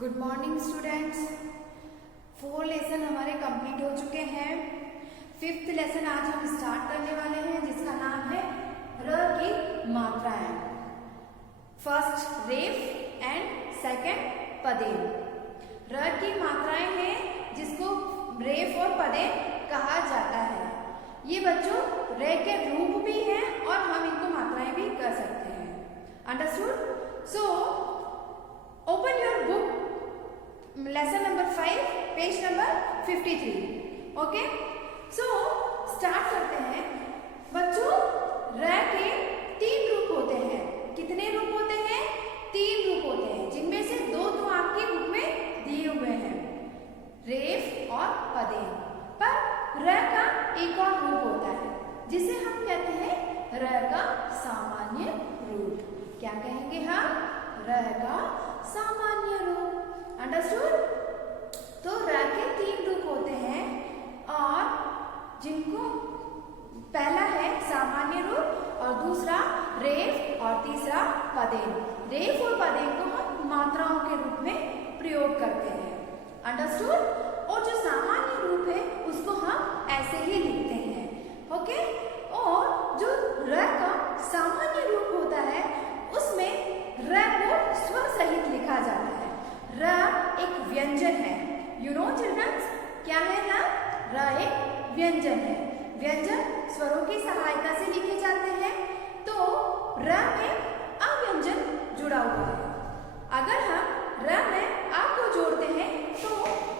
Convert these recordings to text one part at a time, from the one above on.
Good morning students. 4 lesson हमारे complete हो चुके हैं। 5th लेसन आज हम स्टार्ट करने वाले हैं जिसका नाम है र की मात्राएं। फर्स्ट रेफ एंड सेकंड पदेन। र की मात्राएं हैं जिसको रेफ और पदेन कहा जाता है। ये बच्चों रे के रूप भी हैं और हम इनको मात्राएं भी कर सकते हैं। Understood? So open your book lesson number 5 page number 53। Okay, so start करते हैं। बच्चों र के 3 रूप होते हैं। कितने रूप होते हैं? 3 रूप होते हैं, जिनमें से 2 तो आपकी बुक में दिए हुए हैं, रेफ और पदेन। पर र का एक और रूप होता है जिसे हम कहते हैं र का सामान्य रूप। क्या कहेंगे हम? र का सामान्य रूप। अंडरस्टूड? तो र के 3 रूप होते हैं और जिनको पहला है सामान्य रूप और दूसरा रेफ और तीसरा पदेन। रेफ और पदेन को हम मात्राओं के रूप में प्रयोग करते हैं। अंडरस्टूड? और जो सामान्य रूप है उसको हम ऐसे ही लिखते हैं। ओके, और जो र का सामान्य रूप होता है उसमें र को स्वर सहित लिखा जाता है। र एक व्यंजन है। यू नो चिल्ड्रन, क्या है र? र एक व्यंजन है। व्यंजन स्वरों की सहायता से लिखे जाते हैं, तो र में अव्यंजन जुड़ा हुआ है। अगर हम र में आ को जोड़ते हैं तो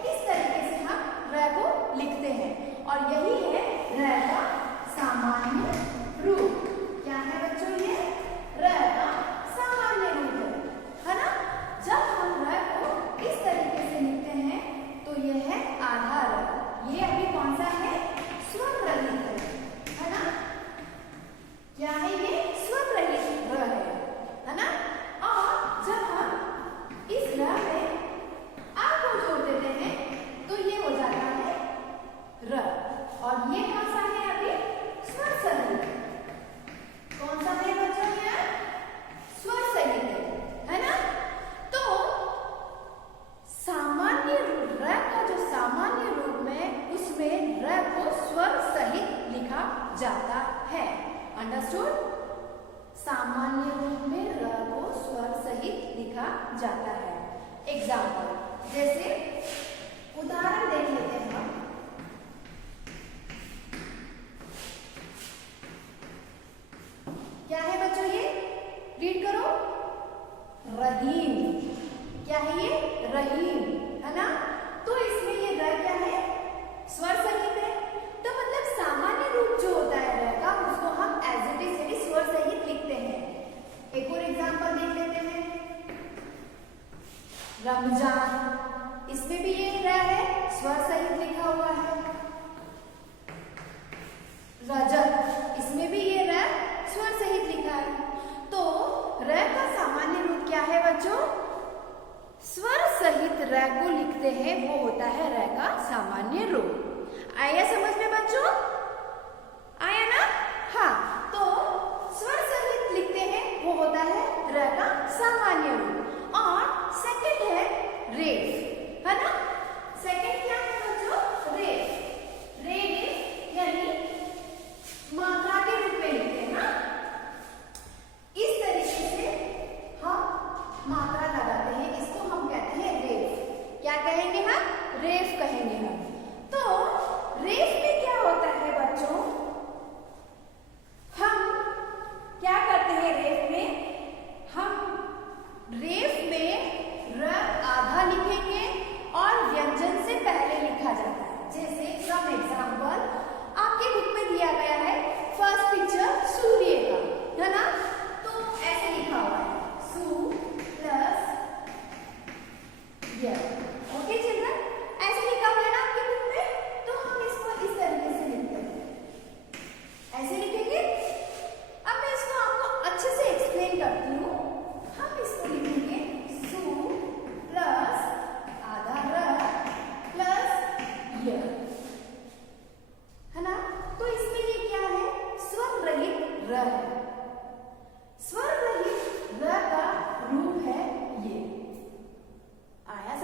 इस तरीके से हम र को लिखते हैं और यही है र का सामान्य रूप। क्या है बच्चों? ये र का सामान्य रूप है ना? जब हम र को इस तरीके से लिखते हैं तो यह है आधा र। ये अभी कौन सा है? स्वर रहित है ना? क्या है ये? स्वर रहित र है ना? और जब हम इस र में आ को जोड़ देते हैं तो ये हो जाता है र। और ये कौन सा है अभी? स्वर सहित। कौन सा है बच्चों? ये स्वर सहित है ना? तो सामान्य र का जो सामान्य रूप में उसमें र को स्वर सहित लिखा जाता है। अंडरस्टूड? सामान्य रूप में र को स्वर सहित लिखा जाता है। एग्जाम्पल, जैसे उदाहरण देख लेते हैं हम। क्या है बच्चों? ये रीड करो। रहीम। क्या है ये? रहीम है ना? तो इसमें ये र क्या है? स्वर सहित है। तो मतलब सामान्य रूप जो होता है र का उसको हम एज इट इज यानी स्वर सहित लिखते हैं। एक और एग्जांपल देख लेते हैं। रमजान, इसमें भी ये र है, स्वर सहित लिखा हुआ है। रजब, इसमें भी ये र स्वर सहित लिखा है। तो र का सामान्य रूप क्या है बच्चों? स्वर सहित र को लिखते हैं, वो होता है र का सामान्य रूप। आया समझ में बच्चों? आया ना? हाँ, तो स्वर सहित लिखते हैं वो होता है र का सामान्य रूप। और सेकंड है रेफ, है ना? सेकंड क्या है बच्चों? रेफ। रेफ यानी मात्रा के रूप में लिखते हैं ना? इस तरीके से हम मात्रा लगाते हैं, इसको हम कहते हैं रेफ। क्या कहेंगे हम? रेफ कहेंगे हम। तो रेफ में क्या होता है बच्चों? हम क्या करते हैं रेफ में? हम रेफ में र आधा लिखेंगे और व्यंजन से पहले लिखा जाता है। जैसे सम एग्जाम्पल आपकी बुक में दिया गया है, फर्स्ट पिक्चर सूर्य का, है ना? तो ऐसे लिखा हुआ है सू प्लस य। ओके चिल्ड्रन, ऐसे लिखा हुआ है ना आपकी बुक में? तो हम इसको इस तरीके से लिखते हैं। ऐसे लिखेंगे। अब मैं इसको आपको अच्छे से एक्सप्लेन करती हूँ। हम इसको लिखेंगे सू प्लस आधा र प्लस य, है ना? तो इसमें ये क्या है? स्वर रहित र है। स्वर रहित र का रूप है ये। आया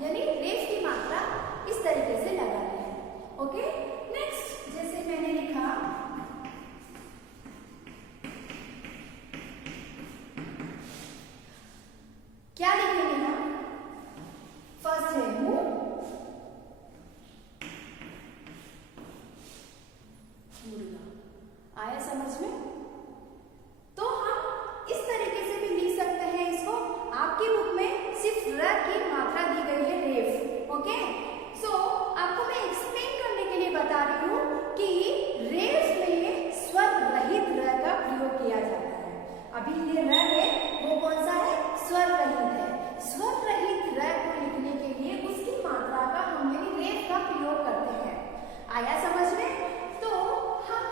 यानी रेफ की मात्रा इस तरीके से लगानी है। ओके, नेक्स्ट जैसे मैंने लिखा क्या लिखेंगे हम? फर्स्ट है मुंह, मुर्गा। आया समझ में? तो हम इस तरीके से भी लिख सकते हैं इसको। आपकी बुक में सिर्फ र की मात्रा दी गई है रेफ। ओके, सो आपको मैं एक्सप्लेन करने के लिए बता रही हूँ कि रेफ में स्वर रहित र का प्रयोग किया जाता है। अभी ये र है वो कौन सा है? स्वर रहित है। स्वर रहित र को लिखने के लिए उसकी मात्रा का हम यानी रेफ का प्रयोग करते हैं। आया समझ में? तो हम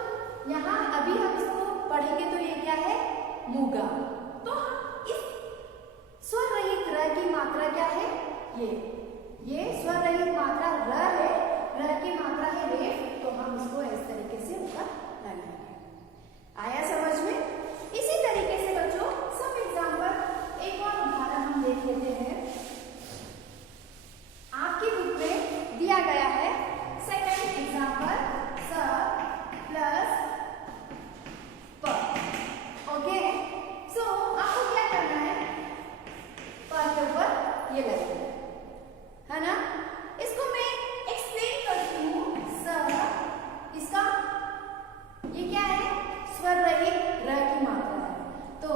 यहाँ अभी हम इसको पढ़ेंगे तो ये क्या है? मुगा। तो हम इस स्वर रहित र की मात्रा क्या है? ये स्वर रहित मात्रा र है, र की मात्रा है रेफ, तो हम इसको इस तरीके से ऊपर लगाएंगे। आया समझ में? इसी तरीके से बच्चों सब एग्जाम्पल एक और उदाहरण हम देख लेते हैं। आपकी बुक में दिया गया है सेकंड एग्जाम्पल स प्लस प। ओके, सो आपको क्या करना है? प के ऊपर ये लगेगा, है ना? इसको मैं एक्सप्लेन करती हूँ। स इसका ये क्या है? स्वर रहित र की मात्रा है, तो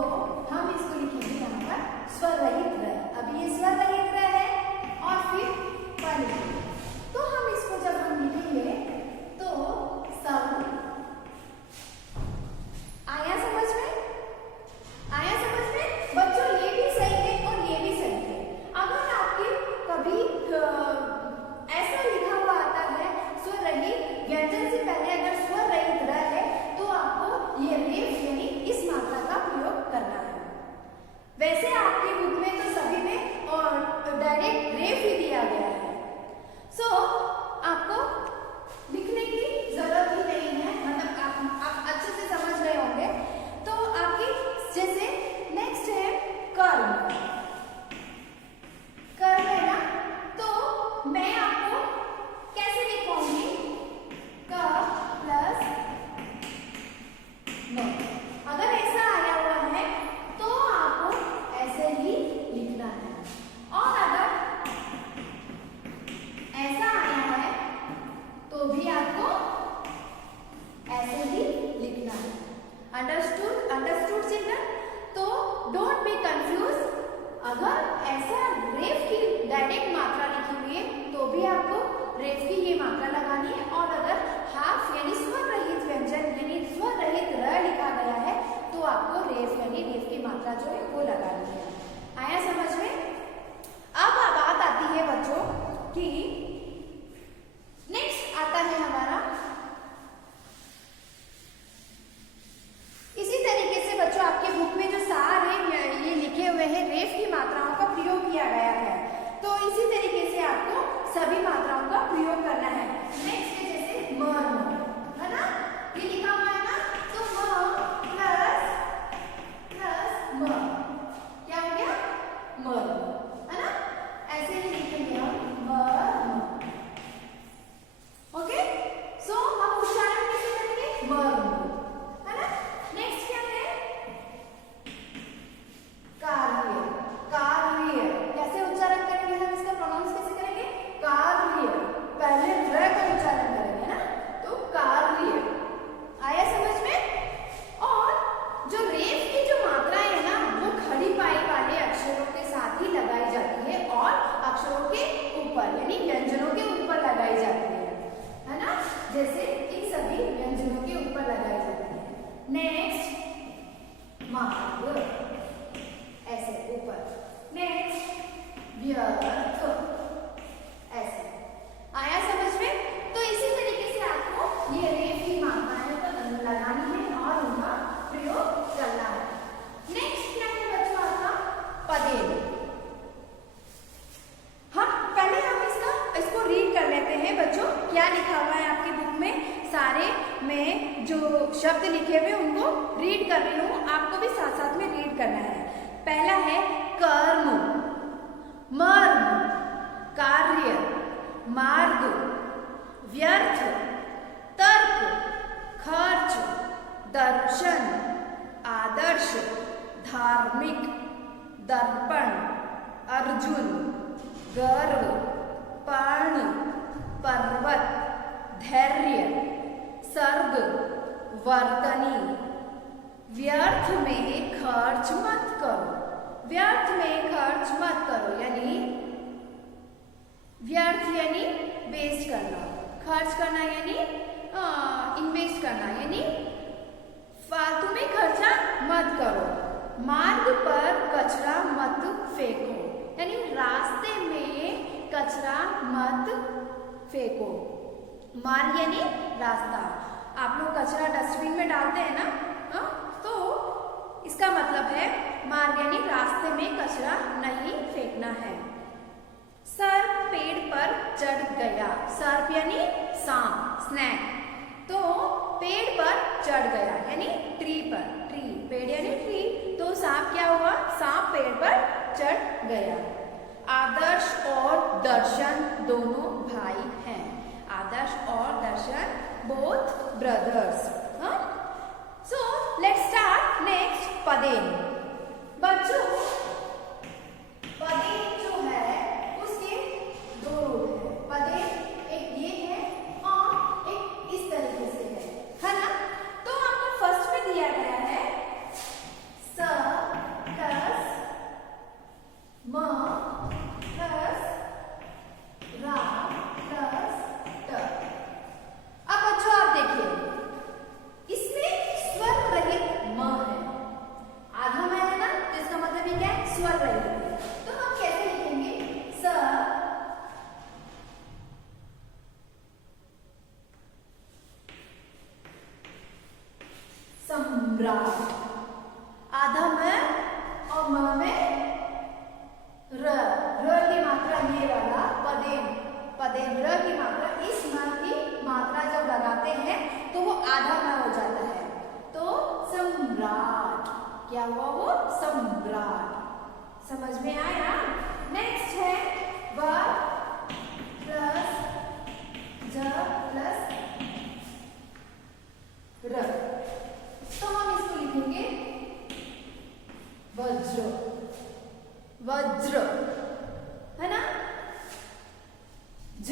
हम इसको लिखेंगे यहाँ पर स्वर रहित र। अभी ये स्वर रहित र है और फिर प लिखेंगे। तो हम इसको जब हम लिखेंगे तो सब आया समझ में? आया समझ में? बच्चों ये भी सही है और ये भी सही है। अगर आपके कभी ऐसा लिखा हुआ आता है स्वर रहित व्यंजन से पहले अगर स्वर रहित र है तो आपको ये रेफ यानी इस मात्रा का प्रयोग करना है। वैसे आपकी बुक में तो सभी में और डायरेक्ट रेफ ही दिया गया है। सो आपको लिखने की जरूरत ही नहीं है, मतलब आप अच्छे से समझ रहे होंगे। तो आपकी जैसे नेक्स्ट है कर्म। कर्म है ना, तो मैं आपको कैसे लिखूंगी? क प्लस न। अगर ऐसा आया हुआ है तो आपको ऐसे ही लिखना है, और अगर ऐसा आया है तो भी आपको ऐसे ही लिखना है। अंडरस्टूड? Understood children? तो डोंट बी कंफ्यूज। अगर ऐसा रेफ की डायरेक्ट मात्रा लिखी हुई है तो भी आपको रेफ की ये मात्रा लगानी है, और अगर हाफ यानी स्वर रहित व्यंजन यानी स्वर रहित र लिखा गया है तो आपको रेफ यानी रेफ की मात्रा जो है वो लगानी है। आया समझ में? अब बात आती है बच्चों कि नेक्स्ट आता है हमारा इसी तरीके से बच्चों आपके बुक में जो सारे ये लिखे हुए हैं रेफ की मात्राओं का प्रयोग किया गया है, तो इसी तरीके से आपको सभी मात्राओं का प्रयोग करना है। नेक्स्ट है जैसे मर्म, है ना? ये लिखा हुआ है ना, तो म प्लस म क्या हो गया? मर्म, है ना? ऐसे ही लिखेंगे हम मर्म। ओके, सो हम उच्चारण कैसे करेंगे? मर्म, है ना? नेक्स्ट क्या है? कार्य। कार्य कैसे उच्चारण करेंगे हम? इसका प्रोनाउंस कैसे करेंगे? कार्य। पहले र का उच्चारण करेंगे ना, तो कार्य। आया समझ में? और जो रेफ की जो मात्राएं है ना वो खड़ी पाई वाले अक्षरों के साथ ही लगाई जाती है और अक्षरों के ऊपर यानी व्यंजनों के ऊपर लगाई जाती है ना? जैसे इन सभी व्यंजनों के ऊपर लगाई जाती है। नेक्स्ट मार्ग, ऐसे ऊपर। नेक्स्ट व्यर्थ, ऐसे। आया समझ में? तो इसी तरीके से आपको ये रेफ की मात्राएं तो लगानी है और उनका प्रयोग करना है। नेक्स्ट क्या है बच्चों आपका? पदेन। हम इसको रीड कर लेते हैं बच्चों, क्या लिखा हुआ है आपकी बुक में। सारे में जो शब्द लिखे हुए उनको रीड कर रही हूँ, आपको भी साथ साथ में रीड करना है। पहला है कर्म, मर्म, मार्ग, व्यर्थ, तर्क, खर्च, दर्शन, आदर्श, धार्मिक, दर्पण, अर्जुन, गर्व, पर्ण, पर्वत, धैर्य, सर्ग, वर्तनी। व्यर्थ में खर्च मत करो, व्यर्थ में खर्च मत करो, यानी व्यर्थ यानी वेस्ट करना, खर्च करना यानी इन्वेस्ट करना, यानी फालतू में खर्चा मत करो। मार्ग पर कचरा मत फेंको, यानी रास्ते में कचरा मत फेंको। मार्ग यानी रास्ता। आप लोग कचरा डस्टबिन में डालते हैं ना, तो इसका मतलब है मार्ग यानी रास्ते में कचरा नहीं फेंकना है। सर्प पेड़ पर चढ़ गया, सर्प यानी सांप, स्नैक, तो पेड़ पर चढ़ गया यानी ट्री पर, ट्री, पेड़ यानी ट्री, तो सांप क्या हुआ, सांप पेड़ पर चढ़ गया। आदर्श और दर्शन दोनों भाई हैं, आदर्श और Darshan both brothers. So let's start next पदेन। बच्चों पदेन जो है उसके दो रूप है, पदेन एक ये है और एक इस तरीके से है ना। तो आपको फर्स्ट में दिया गया है स प्लस म प्लस रा प्लस ट। अब बच्चों आप देखिए इसमें स्वर रहित म है, आधा म है ना, तो इसका मतलब ये क्या है, स्वर रहित है। तो हम कैसे लिखेंगे, स सम्राट, आधा म और म में र, र की मात्रा ये वाला पदेन, पदेन र की मात्रा, इस म की मात्रा जब लगाते हैं तो वो आधा म हो जाता है, तो सम्राट, क्या हुआ वो, सम्राट। समझ में आया। नेक्स्ट है व प्लस ज प्लस र, तो हम इसको लिखेंगे वज्र, वज्र है ना। ज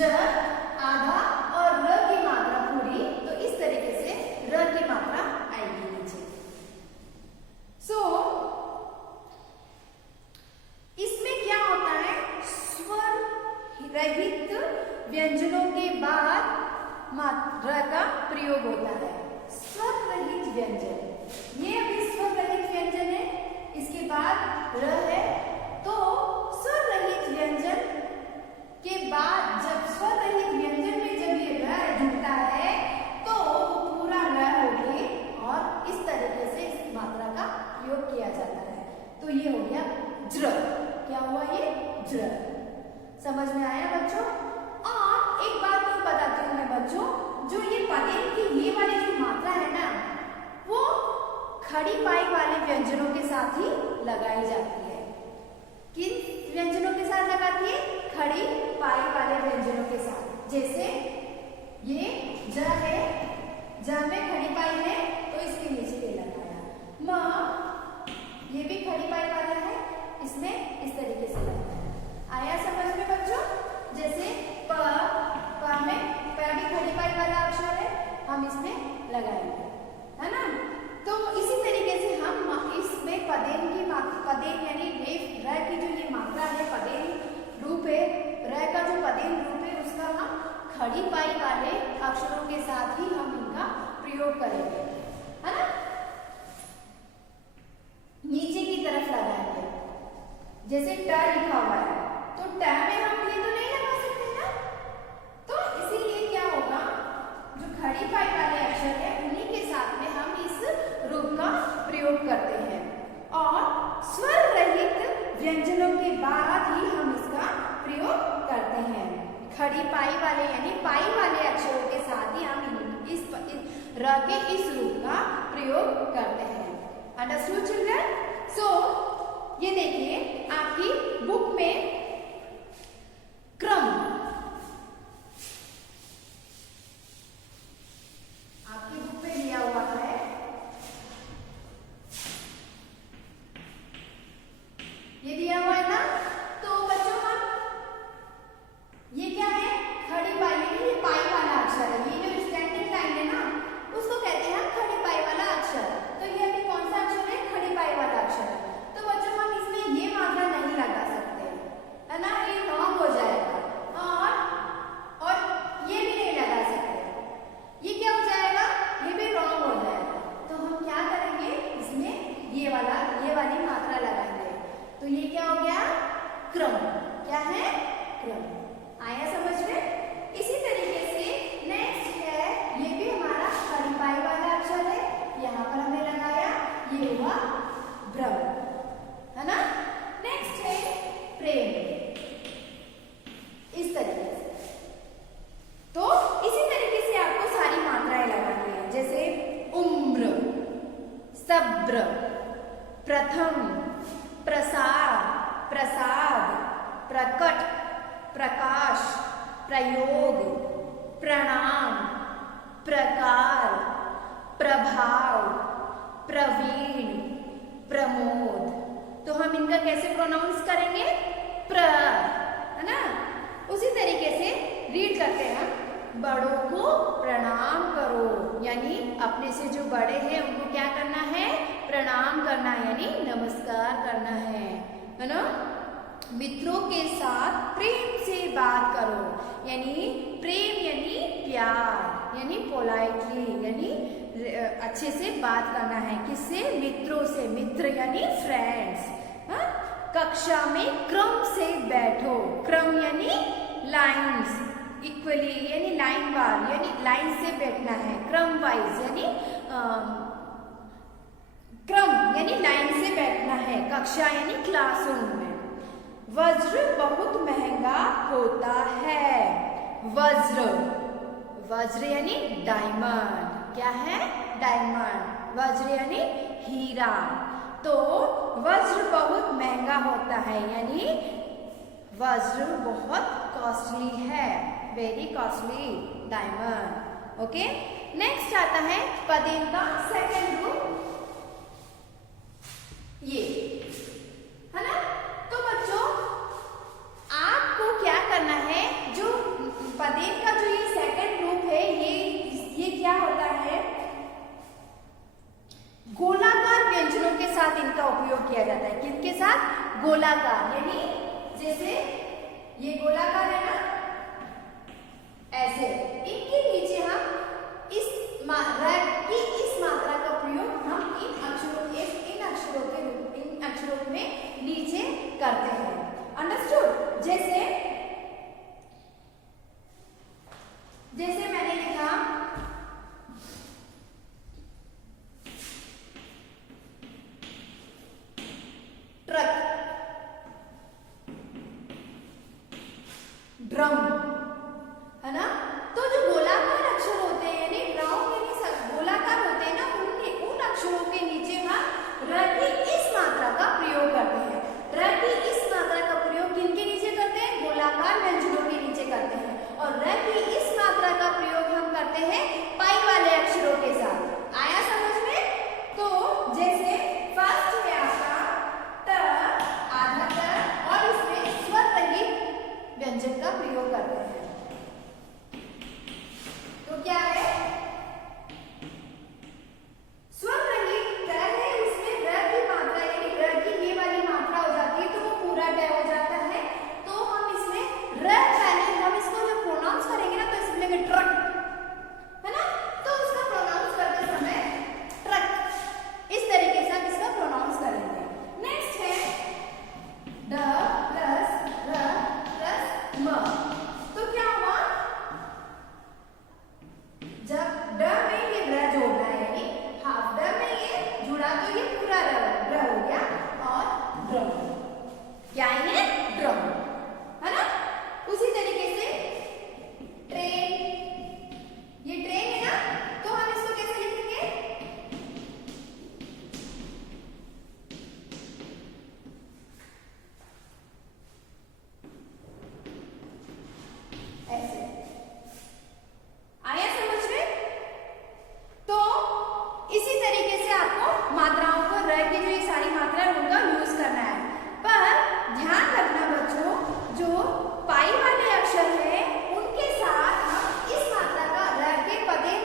आधा और र की मात्रा पूरी, तो इस तरीके से र की मात्रा आएगी नीचे। सो इसमें क्या होता है, स्वर रहित व्यंजनों के बाद र का प्रयोग होता है। स्वर रहित व्यंजन, ये अभी स्वर रहित व्यंजन है, इसके बाद र है, तो स्वर रहित व्यंजन के बाद जब स्वर रहित व्यंजन में जब ये र जुड़ता है तो वो पूरा र होके और इस तरीके से इस मात्रा का प्रयोग किया जाता है, तो ये हो गया ज्र। क्या हुआ ये, ज्र। समझ में आया बच्चों। और एक बात तो बताती हूँ मैं बच्चों, जो ये पदेन की ये वाली जो मात्रा है ना, वो खड़ी पाई वाले व्यंजनों के साथ ही लगाई जाती है। किन व्यंजनों के साथ लगाती है, खड़ी पाई वाले व्यंजनों के साथ। जैसे ये ज है, ज में खड़ी पाई है तो इसके नीचे ये लगाया, म ये भी खड़ी पाई वाला है, इसमें इस तरीके से लगाया। आया समझ में बच्चों। जैसे प में प भी खड़ी पाई वाला अक्षर है, हम इसमें लगाएंगे, है ना। तो इसी तरीके से हम इसमें पदेन की पदेन यानी रेफ र की जो ये मात्रा है, पदेन रूप है, र का जो पदेन रूप है उसका हम खड़ी पाई वाले अक्षरों के साथ ही हम इनका प्रयोग करेंगे, है ना। नीचे की तरफ लगाएंगे, जैसे ट लिखा हुआ है तो ट में हम ये तो नहीं लगा सकते ना, तो इसीलिए क्या होगा, जो खड़ी पाई वाले अक्षर है उन्हीं के साथ में हम इस रूप का प्रयोग करते हैं। और स्वर रहित व्यंजनों के बाद ही हम इसका प्रयोग करते हैं। खड़ी पाई वाले यानी पाई वाले अक्षरों के साथ ही हम इस र के इस रूप का प्रयोग करते हैं। Understood children. सो ये देखिए आपकी बुक में क्रम प्रकाश, प्रयोग, प्रणाम, प्रकार, प्रभाव, प्रवीण, प्रमोद। तो हम इनका कैसे प्रोनाउंस करेंगे? प्र, है ना। उसी तरीके से रीड करते हैं हम, बड़ों को प्रणाम करो, यानी अपने से जो बड़े हैं उनको क्या करना है? प्रणाम करना है, यानी नमस्कार करना है ना। मित्रों के साथ प्रेम से बात करो, यानी प्रेम यानी प्यार, यानी पोलाइटली, यानी अच्छे से बात करना है। किससे? मित्रों से। मित्र यानी फ्रेंड्स। कक्षा में क्रम से बैठो, क्रम यानी लाइन्स, इक्वली यानी लाइन वार, यानी लाइन से बैठना है। क्रम वाइज यानी क्रम यानी लाइन से बैठना है। कक्षा यानी क्लासरूम में। वज्र बहुत महंगा होता है, वज्र, वज्र यानी डायमंड, क्या है? डायमंड। वज्र यानी हीरा। तो वज्र बहुत महंगा होता है, यानी वज्र बहुत कॉस्टली है, very costly diamond. Okay, next आता है पदेन का सेकेंड ग्रुप, ये है ना। तो बच्चों आपको क्या करना है? जो पदेन का जो ये सेकेंड ग्रुप है, ये क्या होता है? गोलाकार व्यंजनों के साथ इनका उपयोग किया जाता है। किनके साथ? गोलाकार, यानी जैसे ये गोलाकार है ना, ऐसे इनके नीचे हम इस मात्रा का प्रयोग हम इन अक्षरों में नीचे करते हैं। अंडरस्टूड? जैसे मैंने लिखा ट्रक, ड्रम, है ना। तो जो गोलाकार अक्षर होते हैं, यानी ड्रम यानी गोलाकार होते हैं ना, उन अक्षरों के नीचे हम र की इस मात्रा का प्रयोग करते हैं। र की इस मात्रा का प्रयोग किनके नीचे करते हैं? गोलाकार व्यंजनों के नीचे करते हैं। और र की इस मात्रा का प्रयोग हम करते हैं पाई वाले अक्षरों के साथ। आया समझ में? तो जैसे फर्स्ट है आपका त, आधा त, और इसमें स्वर रहित व्यंजन का प्रयोग करते हैं। तो क्या है? स्वर रहित त है, उसमें र की मात्रा यानी र की ये वाली मात्रा हो जाती है, तो वो पूरा ट हो जाता है। तो हम इसमें र पहले हम इसको जब प्रोनाउंस करेंगे ना, तो इसमें लेंगे ट्रक, है ना। तो उसका प्रोनाउंस करते समय ट्रक, इस तरीके से हम इसका प्रोनाउंस करेंगे। नेक्स्ट है ड प्लस र प्लस म। तो क्या हुआ? जब ड में ये र जोड़ना है, यानी हाफ ड में ये जुड़ा, तो ये पूरा र हो गया। और ड्रम, क्या है? ड्रम, है ना। उसी तरीके से ट्रेन, ये ट्रेन है ना, तो हम इसको कैसे लिखेंगे? ऐसे। आया समझ में? तो इसी तरीके से आपको मात्राओं को, र की जो ये सारी मात्राएं उनका यूज करना है। पर ध्यान रखना बच्चों, जो पाई वाले अक्षर है उनके साथ हम इस मात्रा का र के पदेन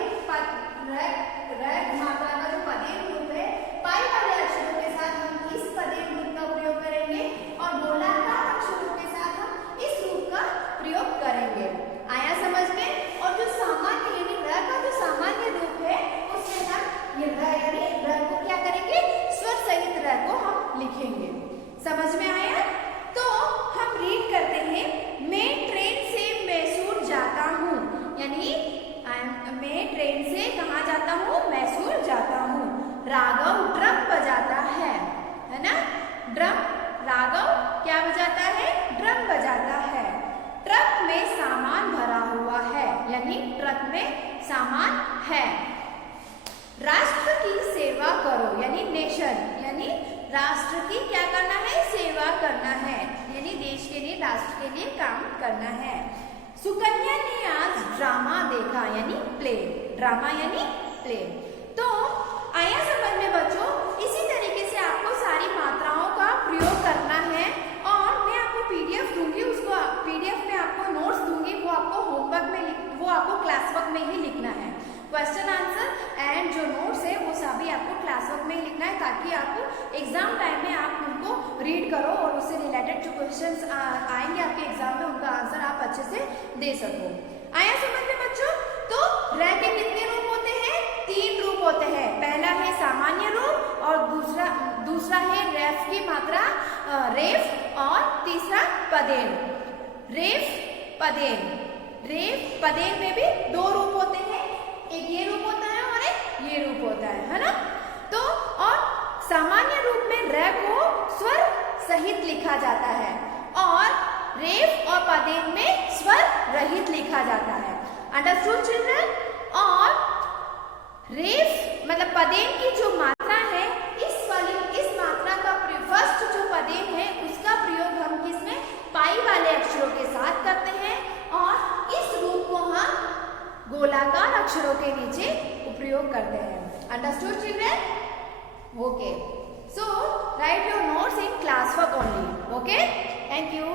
मात्रा का जो पदेन रूप है, पाई वाले अक्षरों के साथ हम इस पदेन रूप का प्रयोग करेंगे, और गोलाकार अक्षरों के साथ हम इस रूप का प्रयोग करेंगे। आया समझ में? और जो सामान्य यानी र का जो सामान्य रूप है, उसमें हम ये र यानी र को क्या करेंगे? स्वर सहित र को हम लिखेंगे। समझ में आया? तो हम रीड करते हैं, मैं ट्रेन से मैसूर जाता हूँ, यानी मैं ट्रेन से कहाँ जाता हूँ? मैसूर जाता हूँ। राघव ड्रम बजाता है ना। ड्रम, राघव क्या बजाता है? ड्रम बजाता है। ट्रक में सामान भरा हुआ है, यानी ट्रक में सामान है। राष्ट्र की सेवा करो, यानी नेशन, यानी राष्ट्र की क्या करना है? सेवा करना है, यानी देश के लिए, राष्ट्र के लिए काम करना है। सुकन्या ने आज ड्रामा देखा, यानी प्ले। ड्रामा यानी प्ले। तो आया समझ में बच्चों, इसी तरीके से आपको सारी मात्राओं का प्रयोग करना है और मैं आपको पीडीएफ दूंगी, उसको पीडीएफ में आपको नोट्स दूंगी, वो आपको होमवर्क में, वो आपको क्लास वर्क में ही लिखना है। क्वेश्चन आंसर एंड जो नोट्स है वो सभी आपको क्लास वर्क में ही लिखना है, ताकि आप एग्जाम टाइम में आप उनको रीड करो और उससे रिलेटेड जो क्वेश्चंस आएंगे आपके एग्जाम में, उनका आंसर आप अच्छे से दे सको। आया समझ में बच्चों? तो रै के कितने रूप होते हैं? 3 रूप होते हैं। पहला है सामान्य रूप और दूसरा है रेफ की मात्रा रेफ और तीसरा पदेन। रेफ पदेन। रेफ पदेन में भी 2 रूप होते हैं, एक ये रूप होता है और एक ये रूप होता है ना? तो और सामान्य रूप में रे को स्वर सहित लिखा जाता है और रेफ और पदेन में स्वर रहित लिखा जाता है। Understood children? और रेफ मतलब पदेन की जो मात्रा है, इस मात्रा का फर्स्ट जो पदेन है उसका प्रयोग हम किसमें? पाई वाले अक्षरों के साथ करते हैं और इस रूप को हम गोलाकार अक्षरों के नीचे उपयोग करते हैं। Understood children? Okay, so right your notes in class work only. Okay, thank you.